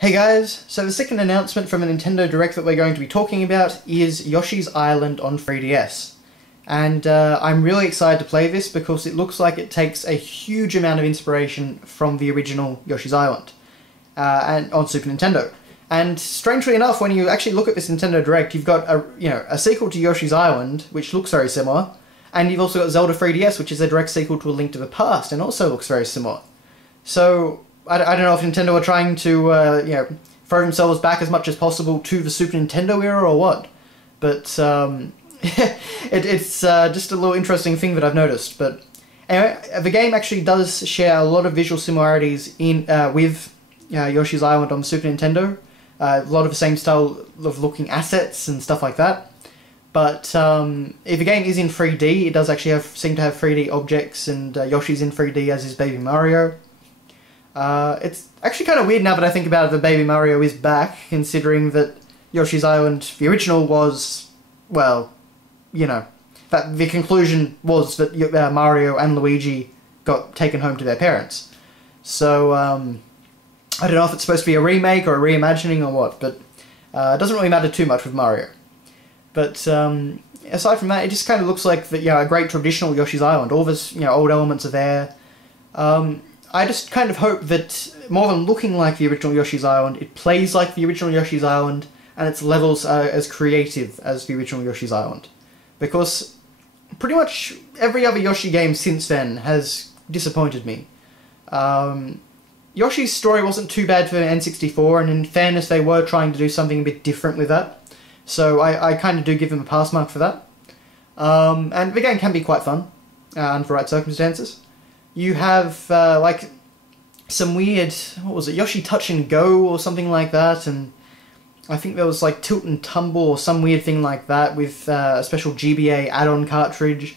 Hey guys, so the second announcement from a Nintendo Direct that we're going to be talking about is Yoshi's Island on 3DS. And I'm really excited to play this because it looks like it takes a huge amount of inspiration from the original Yoshi's Island and on Super Nintendo. And strangely enough, when you actually look at this Nintendo Direct, you've got a sequel to Yoshi's Island, which looks very similar, and you've also got Zelda 3DS, which is a direct sequel to A Link to the Past, and also looks very similar. So I don't know if Nintendo are trying to throw themselves back as much as possible to the Super Nintendo era or what, but it's just a little interesting thing that I've noticed. But anyway, the game actually does share a lot of visual similarities with Yoshi's Island on the Super Nintendo. A lot of the same style of looking assets and stuff like that. But if the game is in 3D, it does actually seem to have 3D objects, and Yoshi's in 3D as is Baby Mario. It's actually kind of weird now that I think about it that Baby Mario is back, considering that Yoshi's Island, the original was, well, that the conclusion was that Mario and Luigi got taken home to their parents. So, I don't know if it's supposed to be a remake or a reimagining or what, but it doesn't really matter too much with Mario. But aside from that, it just kind of looks like a great traditional Yoshi's Island. All this, old elements are there. I just kind of hope that, more than looking like the original Yoshi's Island, it plays like the original Yoshi's Island, and its levels are as creative as the original Yoshi's Island. Because pretty much every other Yoshi game since then has disappointed me. Yoshi's story wasn't too bad for N64, and in fairness they were trying to do something a bit different with that. So I kind of do give them a pass mark for that. And the game can be quite fun, under the right circumstances. You have, some weird, what was it, Yoshi Touch and Go or something like that, and I think there was, Tilt and Tumble or some weird thing like that with a special GBA add-on cartridge.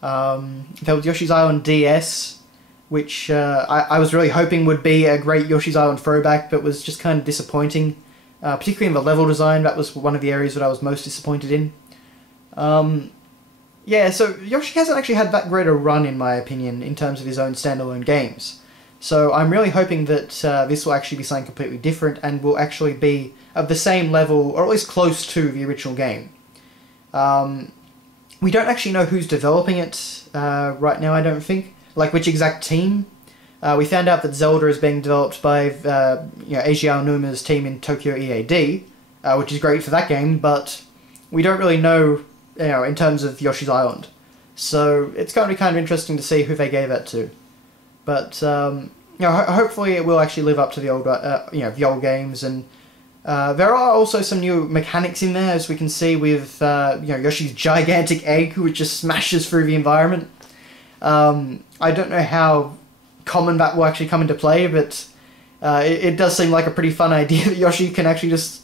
There was Yoshi's Island DS, which I was really hoping would be a great Yoshi's Island throwback, but was just kind of disappointing. Particularly in the level design, that was one of the areas that I was most disappointed in. Yeah, so Yoshi hasn't actually had that great a run, in my opinion, in terms of his own standalone games. So I'm really hoping that this will actually be something completely different and will actually be of the same level, or at least close to, the original game. We don't actually know who's developing it right now, I don't think. Which exact team. We found out that Zelda is being developed by Eiji Aonuma's team in Tokyo EAD, which is great for that game, but we don't really know in terms of Yoshi's Island. So it's going to be kind of interesting to see who they gave that to. But hopefully it will actually live up to the old the old games, and there are also some new mechanics in there, as we can see with Yoshi's gigantic egg, which just smashes through the environment. I don't know how common that will actually come into play, but it does seem like a pretty fun idea that Yoshi can actually just,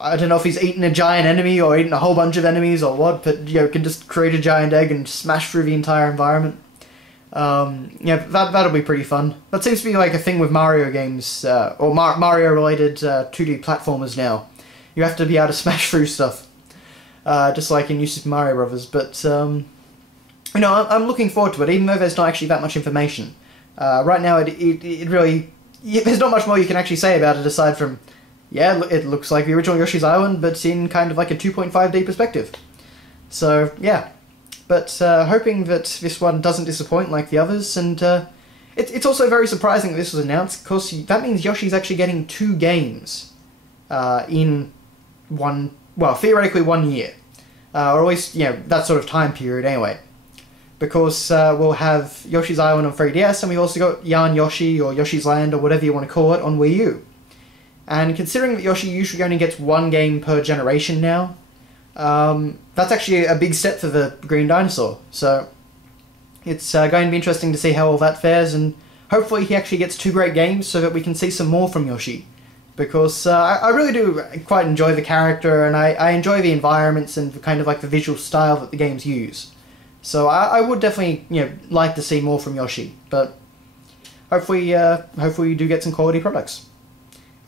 I don't know if he's eaten a giant enemy or eaten a whole bunch of enemies or what, but can just create a giant egg and smash through the entire environment. That'll be pretty fun. That seems to be a thing with Mario games, or Mario related 2D platformers now. You have to be able to smash through stuff, just like in New Super Mario Bros. But I'm looking forward to it, even though there's not actually that much information. Right now, it really, there's not much more you can actually say about it aside from, it looks like the original Yoshi's Island, but in kind of a 2.5D perspective. So, yeah. But hoping that this one doesn't disappoint like the others, and it's also very surprising that this was announced, because that means Yoshi's actually getting 2 games in theoretically 1 year. Or at least, that sort of time period anyway. Because we'll have Yoshi's Island on 3DS, and we've also got Yarn Yoshi, or Yoshi's Land, or whatever you want to call it, on Wii U. And considering that Yoshi usually only gets 1 game per generation now, that's actually a big step for the Green Dinosaur. So it's going to be interesting to see how all that fares, and hopefully he actually gets 2 great games so that we can see some more from Yoshi. Because I really do quite enjoy the character, and I enjoy the environments and the visual style that the games use. So I would definitely, like to see more from Yoshi, but hopefully you do get some quality products.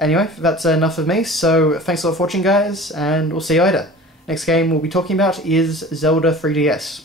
Anyway, that's enough of me, so thanks a lot for watching, guys, and we'll see you later. Next game we'll be talking about is Zelda 3DS.